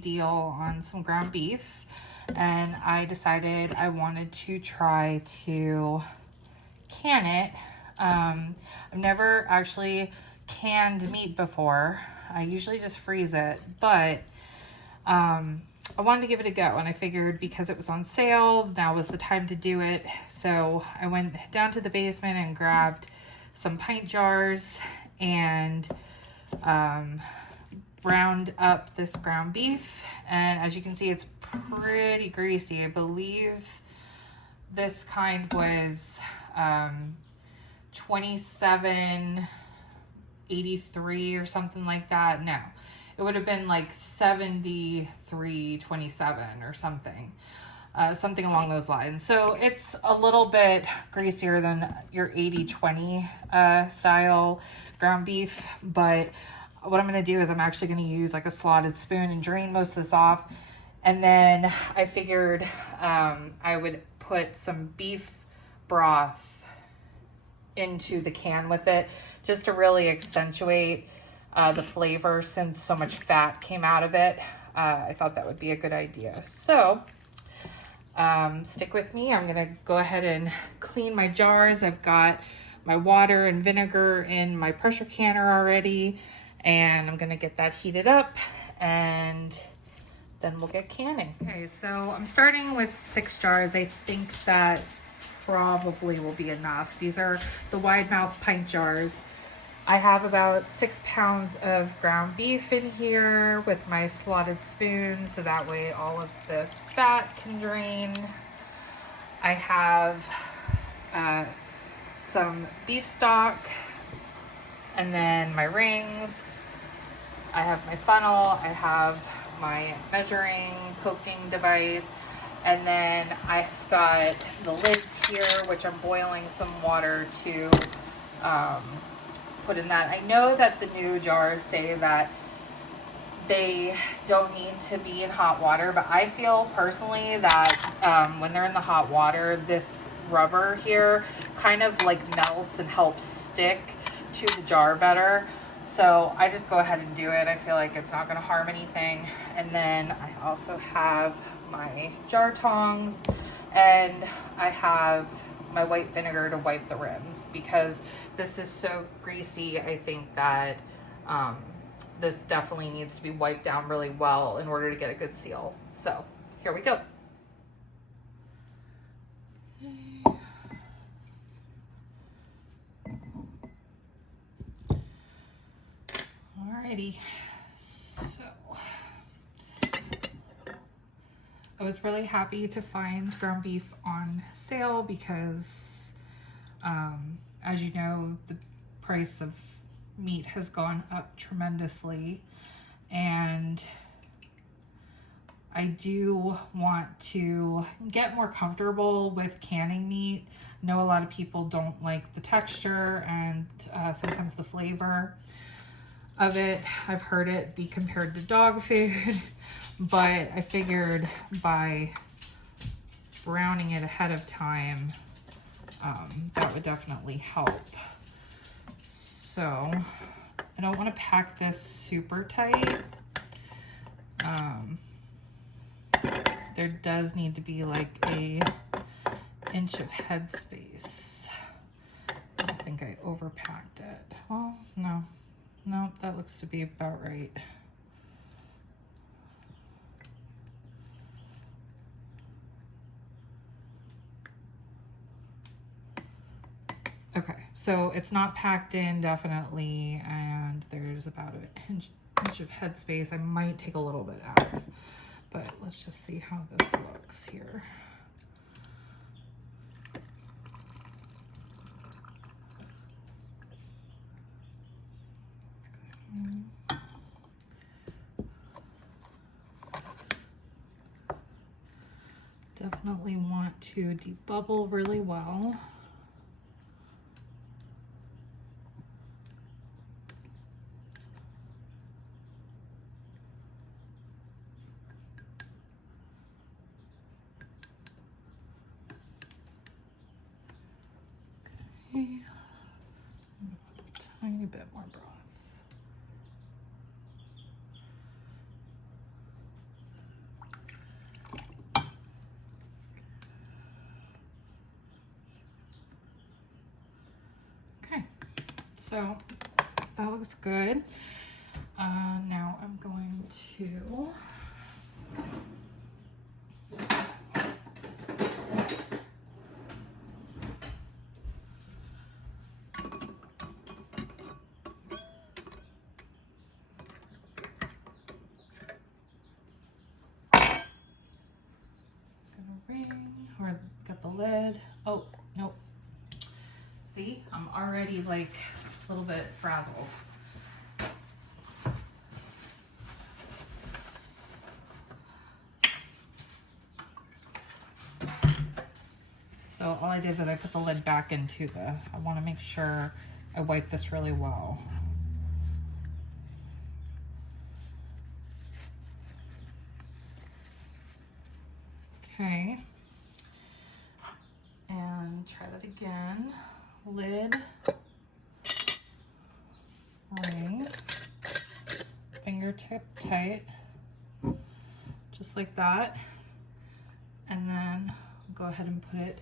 deal on some ground beef, and I decided I wanted to try to can it. I've never actually canned meat before. I usually just freeze it, but I wanted to give it a go, and I figured because it was on sale, now was the time to do it. So I went down to the basement and grabbed some pint jars and browned up this ground beef. And as you can see, it's pretty greasy. I believe this kind was $27.83 or something like that. No, it would have been like $73.27 or something. Something along those lines. So it's a little bit greasier than your 80-20 style ground beef, but what I'm going to do is I'm actually going to use like a slotted spoon and drain most of this off. And then I figured I would put some beef broth into the can with it just to really accentuate the flavor, since so much fat came out of it. I thought that would be a good idea. So stick with me. I'm gonna go ahead and clean my jars. I've got my water and vinegar in my pressure canner already, and I'm gonna get that heated up, and then we'll get canning. Okay, so I'm starting with 6 jars. I think that probably will be enough. These are the wide mouth pint jars. I have about 6 pounds of ground beef in here with my slotted spoon, so that way all of this fat can drain. I have some beef stock, and then my rings. I have my funnel. I have my measuring poking device, and then I've got the lids here, which I'm boiling some water to put in that. I know that the new jars say that they don't need to be in hot water, but I feel personally that when they're in the hot water, this rubber here kind of like melts and helps stick to the jar better. So I just go ahead and do it. I feel like it's not going to harm anything. And then I also have my jar tongs, and I have my white vinegar to wipe the rims, because this is so greasy. I think that this definitely needs to be wiped down really well in order to get a good seal. So here we go. Alrighty, so I was really happy to find ground beef on sale because, as you know, the price of meat has gone up tremendously, and I do want to get more comfortable with canning meat. I know a lot of people don't like the texture and sometimes the flavor of it. I've heard it be compared to dog food, but I figured by browning it ahead of time, that would definitely help. So I don't want to pack this super tight. There does need to be like a inch of head space. I think I overpacked it. Well, no, that looks to be about right. Okay, so it's not packed in definitely, and there's about an inch of head space. I might take a little bit out, but let's just see how this looks here. Definitely want to debubble really well. Okay. A tiny bit more broth. So that looks good. Now I'm going to ring, or got the lid. Oh, nope. See, I'm already like a little bit frazzled. So all I did was I put the lid back into I want to make sure I wipe this really well. Okay. And try that again. Lid, ring, fingertip tight, just like that. And then go ahead and put it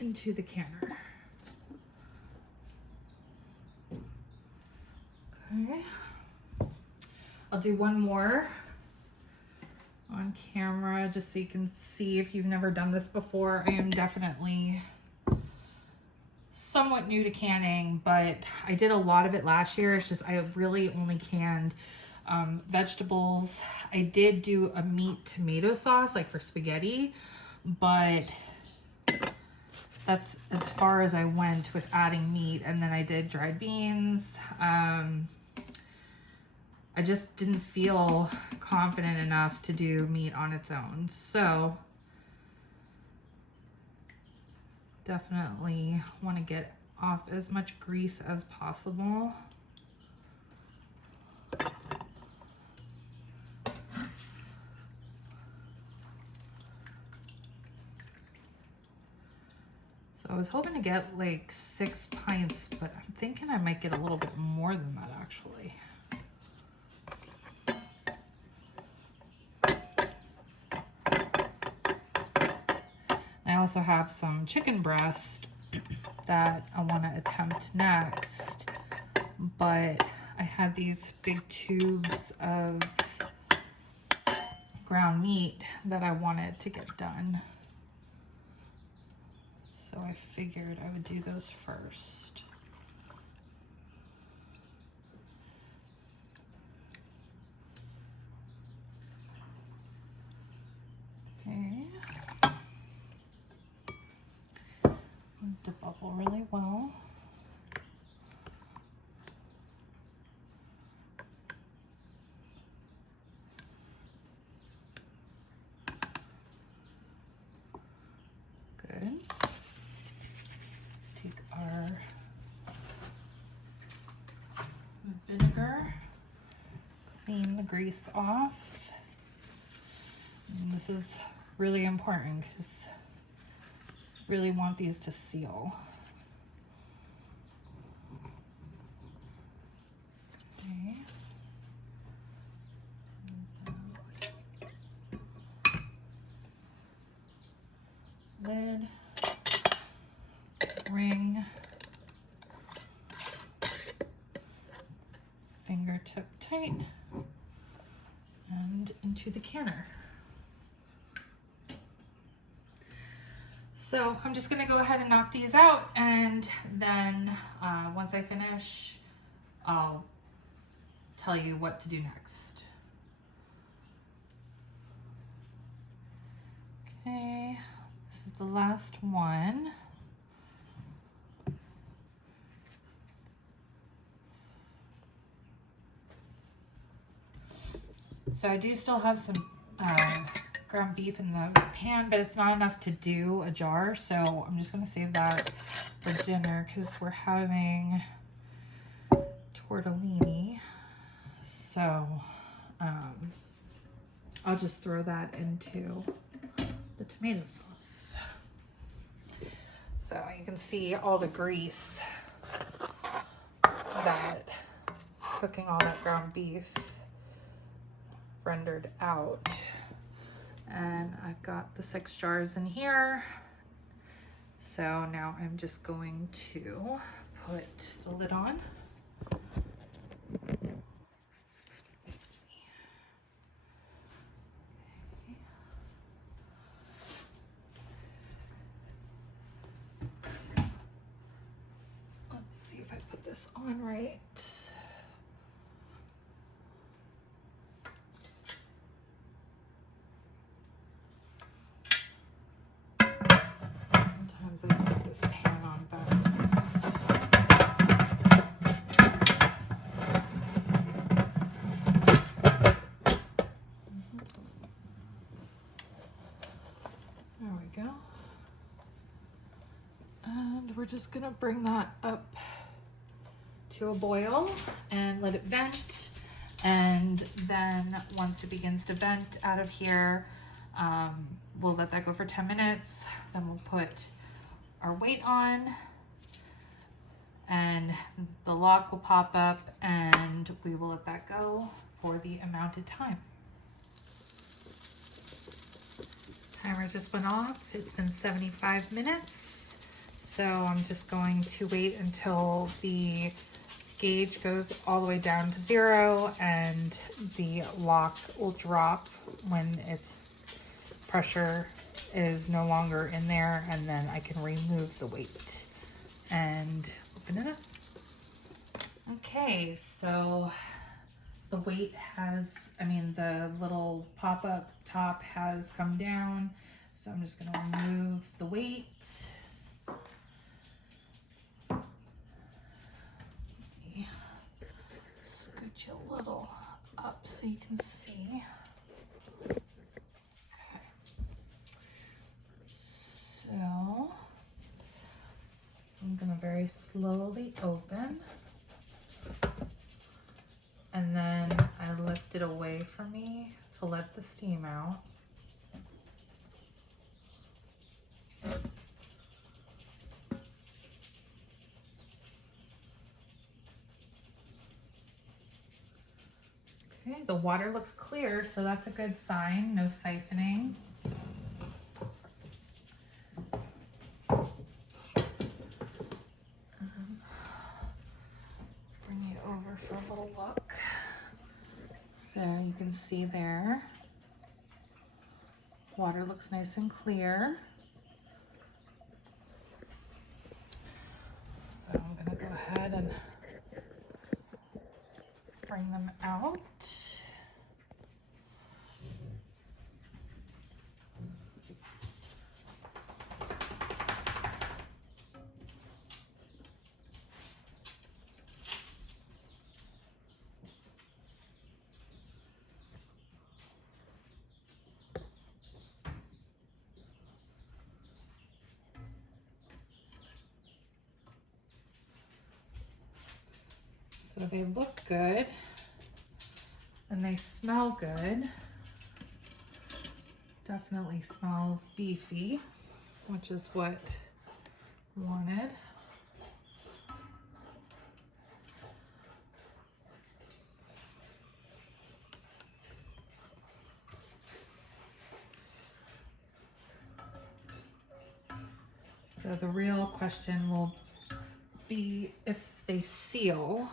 into the canner. Okay. I'll do one more on camera just so you can see if you've never done this before. I am definitely somewhat new to canning, but I did a lot of it last year. It's just I really only canned vegetables. I did do a meat tomato sauce like for spaghetti, but that's as far as I went with adding meat. And then I did dried beans. I just didn't feel confident enough to do meat on its own. So definitely want to get off as much grease as possible. So I was hoping to get like 6 pints, but I'm thinking I might get a little bit more than that actually. I also have some chicken breast that I want to attempt next, but I had these big tubes of ground meat that I wanted to get done. So I figured I would do those first. Okay. To bubble really well. Good. Take our vinegar, clean the grease off. And this is really important because really want these to seal. Okay. Lid, ring, fingertip tight, and into the canner. So I'm just gonna go ahead and knock these out, and then once I finish, I'll tell you what to do next. Okay, this is the last one. So I do still have some ground beef in the pan, but it's not enough to do a jar, so I'm just gonna save that for dinner because we're having tortellini. So I'll just throw that into the tomato sauce. So you can see all the grease that cooking all that ground beef rendered out. And I've got the 6 jars in here. So now I'm just going to put the lid on. Let's see if I put this on right. Sometimes I put this pan on backwards. There we go. And we're just gonna bring that up to a boil and let it vent. And then once it begins to vent out of here, we'll let that go for 10 minutes. Then we'll put our weight on and the lock will pop up and we will let that go for the amounted time. Timer just went off. It's been 75 minutes. So I'm just going to wait until the gauge goes all the way down to 0 and the lock will drop when its pressure is no longer in there, and then I can remove the weight and open it up. Okay, so the weight has, the little pop-up top has come down. So I'm just gonna remove the weight. Scooch it a little up so you can see. So I'm gonna very slowly open, and then I lift it away from me to let the steam out. Okay, the water looks clear, so that's a good sign, no siphoning. For a little look. So you can see there, water looks nice and clear. So I'm gonna go ahead and bring them out. So they look good and they smell good. Definitely smells beefy, which is what I wanted. So the real question will be if they seal.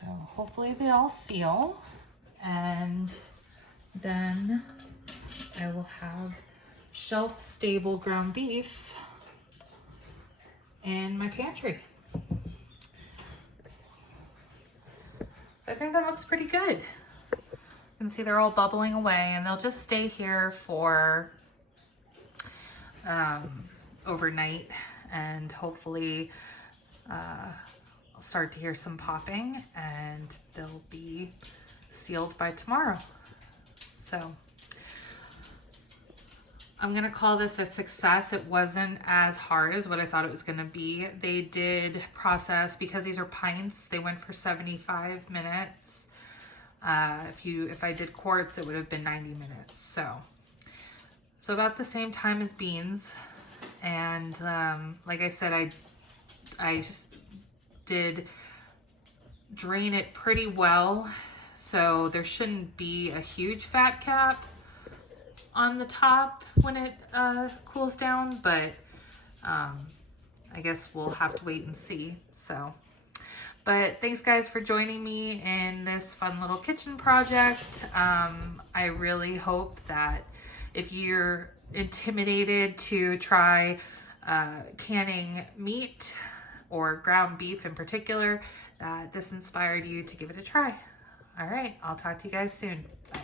So hopefully they all seal, and then I will have shelf-stable ground beef in my pantry. So I think that looks pretty good. You can see they're all bubbling away, and they'll just stay here for overnight, and hopefully I'll start to hear some popping and they'll be sealed by tomorrow. So I'm gonna call this a success. It wasn't as hard as what I thought it was gonna be. They did process, because these are pints, they went for 75 minutes. If I did quarts, it would have been 90 minutes. So so about the same time as beans. And like I said, I just did drain it pretty well, so there shouldn't be a huge fat cap on the top when it cools down, but I guess we'll have to wait and see. So, but thanks guys for joining me in this fun little kitchen project. I really hope that if you're intimidated to try canning meat or ground beef in particular, that this inspired you to give it a try. All right, I'll talk to you guys soon. Bye.